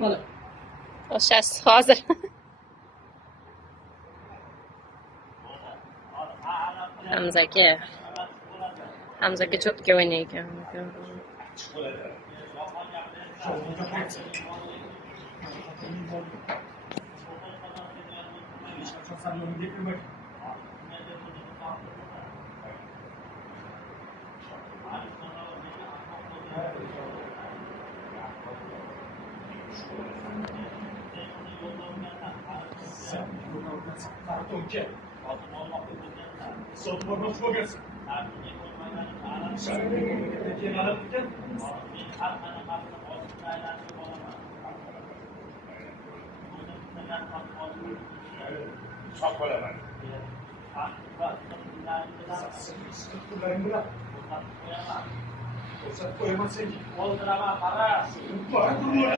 Mana. O'shasi hozir. Hamzaga cho'tka o'ynaykan. Çok önemli. Koyamazsın ki.